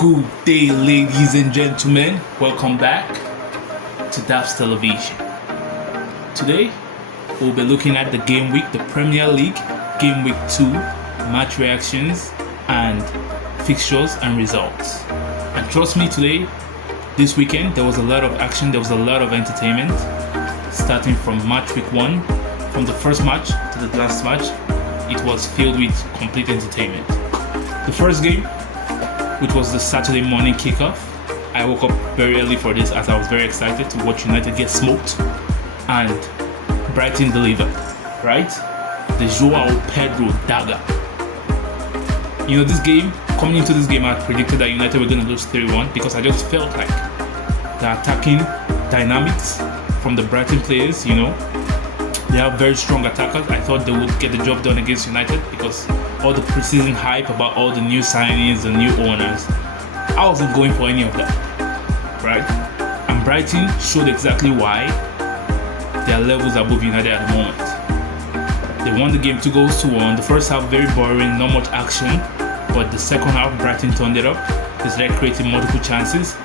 Good day, ladies and gentlemen. Welcome back to Daps Television. Today, we'll be looking at the Game Week, the Premier League, Game Week 2, match reactions, and fixtures and results. And trust me, this weekend, there was a lot of action, there was a lot of entertainment, starting from match week 1, from the first match to the last match. It was filled with complete entertainment. The first game, which was the Saturday morning kickoff, I woke up very early for this as I was very excited to watch United get smoked and Brighton delivered, right? The Joao Pedro dagger. You know, this game, coming into this game, I predicted that United were going to lose 3-1 because I just felt like the attacking dynamics from the Brighton players, they have very strong attackers. I thought they would get the job done against United because all the preseason hype about all the new signings, the new owners, I wasn't going for any of that, right? And Brighton showed exactly why they are levels above United at the moment. They won the game 2-1. The first half very boring, not much action, but the second half Brighton turned it up. They started creating multiple chances,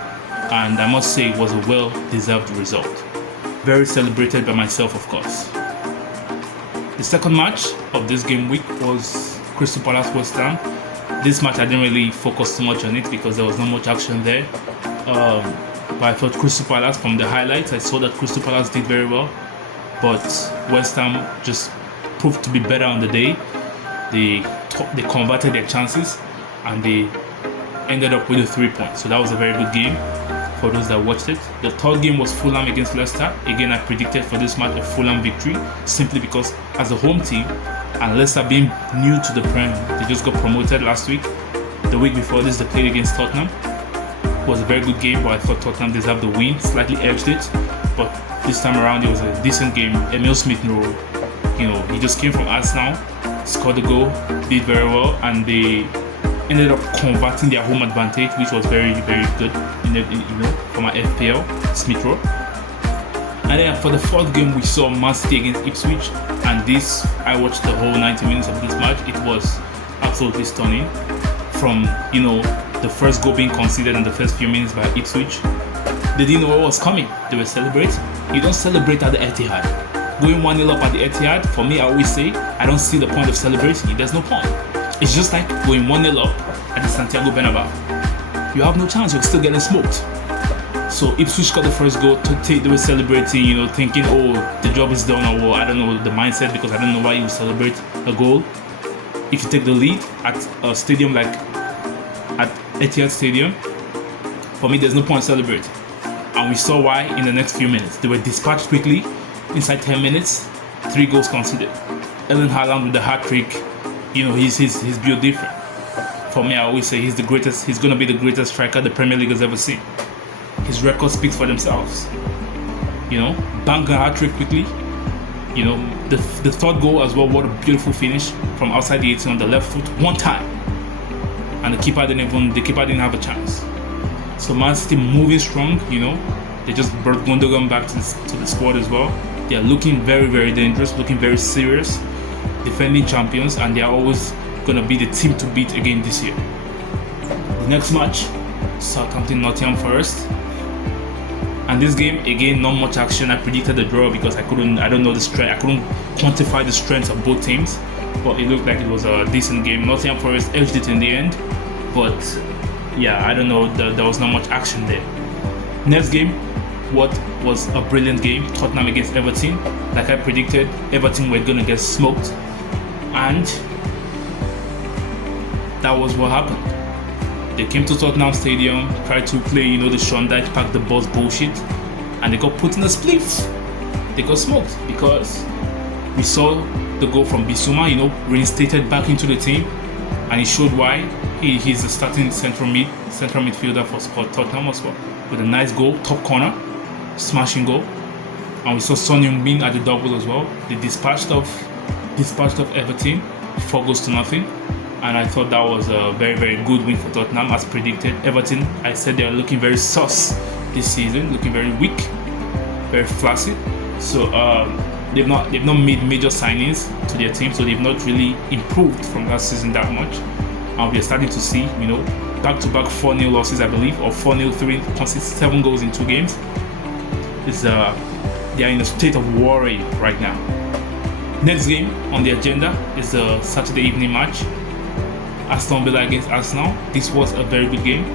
and I must say it was a well-deserved result. Very celebrated by myself, of course. The second match of this game week was Crystal Palace West Ham. This match I didn't really focus too much on it because there was not much action there. But I thought Crystal Palace, from the highlights, I saw that Crystal Palace did very well. But West Ham just proved to be better on the day. They converted their chances and they ended up with the 3 points. So that was a very good game for those that watched it. The third game was Fulham against Leicester. Again, I predicted for this match a Fulham victory simply because as a home team, and Leicester being new to the Prem, they just got promoted last week. The week before this, they played against Tottenham. It was a very good game, but I thought Tottenham deserved the win, slightly edged it. But this time around, it was a decent game. Emil Smith-Rowe, he just came from Arsenal, scored a goal, did very well, and they ended up converting their home advantage, which was very, very good, for my FPL, Smith-Rowe. And then for the fourth game, we saw Man City against Ipswich, and this, I watched the whole 90 minutes of this match. It was absolutely stunning. From, the first goal being conceded in the first few minutes by Ipswich, they didn't know what was coming. They were celebrating. You don't celebrate at the Etihad. Going 1-0 up at the Etihad, for me, I always say, I don't see the point of celebrating. There's no point. It's just like going 1-0 up at the Santiago Bernabeu. You have no chance, you're still getting smoked. So Ipswich got the first goal. They were celebrating, thinking, oh, the job is done, or I don't know the mindset, because I don't know why you celebrate a goal. If you take the lead at a stadium like at Etihad Stadium, for me, there's no point celebrating. And we saw why in the next few minutes. They were dispatched quickly. Inside 10 minutes, 3 goals conceded. Erling Haaland with the hat-trick, he's built different. For me, I always say he's the greatest. He's going to be the greatest striker the Premier League has ever seen. His records speak for themselves. Bang a hat-trick quickly. The third goal as well. What a beautiful finish from outside the 18 on the left foot, one time, and the keeper didn't have a chance. So Man City moving strong. They just brought Gundogan back to the squad as well. They are looking very, very dangerous, looking very serious, defending champions, and they are always going to be the team to beat again this year. The next match, Southampton Nottingham Forest. And this game, again, not much action. I predicted the draw because I couldn't quantify the strength of both teams. But it looked like it was a decent game. Nottingham Forest edged it in the end. But yeah, I don't know, there was not much action there. Next game, what was a brilliant game, Tottenham against Everton. Like I predicted, Everton were going to get smoked. And that was what happened. They came to Tottenham Stadium, tried to play, the Sean Dyche pack the bus bullshit, and they got put in a split. They got smoked because we saw the goal from Bissouma, reinstated back into the team, and he showed why he's the starting central midfielder for Tottenham as well. With a nice goal, top corner, smashing goal, and we saw Son Heung-min at the double as well. They dispatched of Everton, 4-0. And I thought that was a very, very good win for Tottenham, as predicted. Everton, I said they are looking very sus this season, looking very weak, very flaccid. So they've not made major signings to their team, so they've not really improved from last season that much. and we are starting to see, back-to-back 4-0 losses, I believe, or 4-0, 3 consist 7 goals in 2 games. They are in a state of worry right now. Next game on the agenda is the Saturday evening match, Aston Villa against Arsenal. This was a very good game.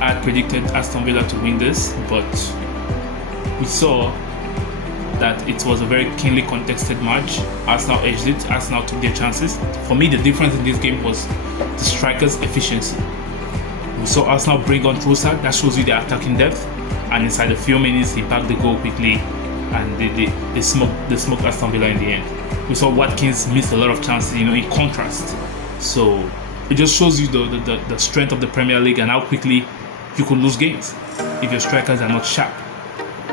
I had predicted Aston Villa to win this, but we saw that it was a very keenly contested match. Arsenal edged it. Arsenal took their chances. For me, the difference in this game was the strikers' efficiency. We saw Arsenal bring on Trossard. That shows you their attacking depth. And inside a few minutes, he backed the goal quickly, and they smoked Aston Villa in the end. We saw Watkins miss a lot of chances, in contrast. So it just shows you the strength of the Premier League and how quickly you could lose games if your strikers are not sharp.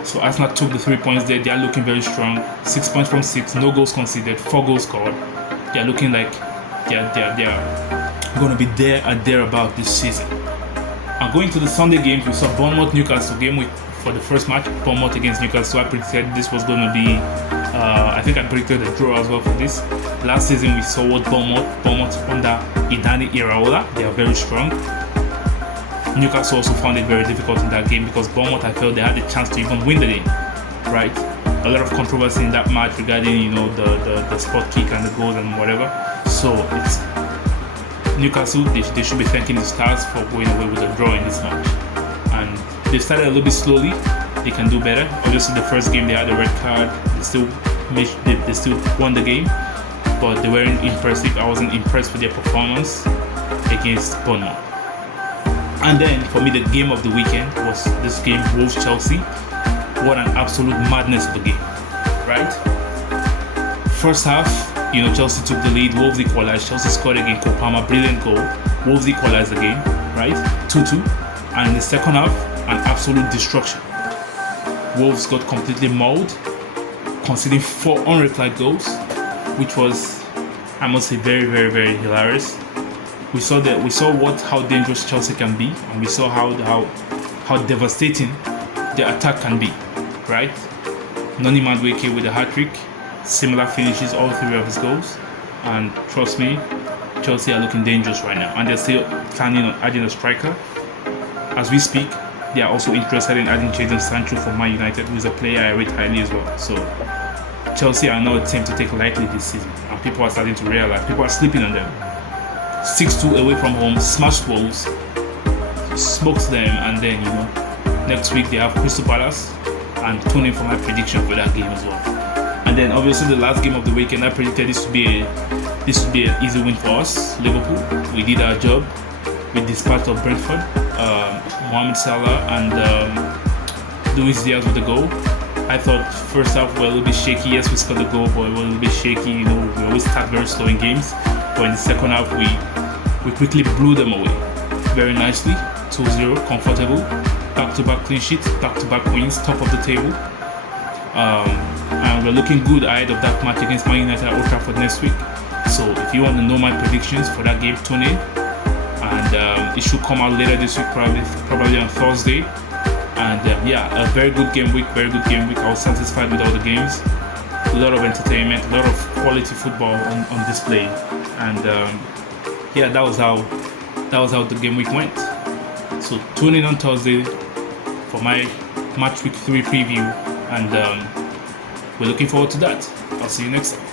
So Arsenal took the 3 points there. They are looking very strong. 6 points from 6, no goals conceded, 4 goals scored. They are looking like they're going to be there and thereabout this season. And going to the Sunday games, we saw Bournemouth Newcastle game week for the first match. Bournemouth against Newcastle. I predicted this was going to be. I think I predicted a draw as well for this. Last season we saw what Bournemouth under Idani Iraola. They are very strong. Newcastle also found it very difficult in that game because Bournemouth, I felt they had the chance to even win the game, right? A lot of controversy in that match regarding, the spot kick and the goals and whatever. So it's Newcastle, they should be thanking the stars for going away with a draw in this match. And they started a little bit slowly. They can do better. Obviously, the first game they had a red card. They still won the game, but they weren't impressive. I wasn't impressed with their performance against Bournemouth. And then for me, the game of the weekend was this game, Wolves-Chelsea. What an absolute madness of a game, right? First half, Chelsea took the lead. Wolves equalized. Chelsea scored again. Kopama, brilliant goal. Wolves equalized again, right? 2-2. And in the second half, an absolute destruction. Wolves got completely mauled, conceding 4 unreplied goals, which was, I must say, very, very, very hilarious. We saw how dangerous Chelsea can be, and we saw how devastating their attack can be, right? Noni Madueke with a hat-trick, similar finishes, all 3 of his goals, and trust me, Chelsea are looking dangerous right now, and they're still planning on adding a striker. As we speak, they are also interested in adding Jadon Sancho from Man United, who is a player I rate highly as well. So Chelsea are now a team to take lightly this season, and people are starting to realize, people are sleeping on them. 6-2 away from home, smashed Wolves, smoked them, and then next week they have Crystal Palace, and tune in for my prediction for that game as well. And then obviously the last game of the weekend, I predicted this would be an easy win for us, Liverpool. We did our job. We dispatched of Brentford, Mohamed Salah and Luis Diaz with the goal. I thought first half we were a little bit shaky. Yes, we scored the goal, but we were a little bit shaky. We always start very slow in games. But in the second half, we quickly blew them away very nicely. 2-0, comfortable. Back-to-back clean sheets, back-to-back wins, top of the table. And we're looking good ahead of that match against Man United at Old Trafford next week. So if you want to know my predictions for that game, tune in. And it should come out later this week, probably on Thursday. And a very good game week. I was satisfied with all the games. A lot of entertainment, a lot of quality football on display. And that was how the game week went. So tune in on Thursday for my match week 3 preview, and we're looking forward to that. I'll see you next time.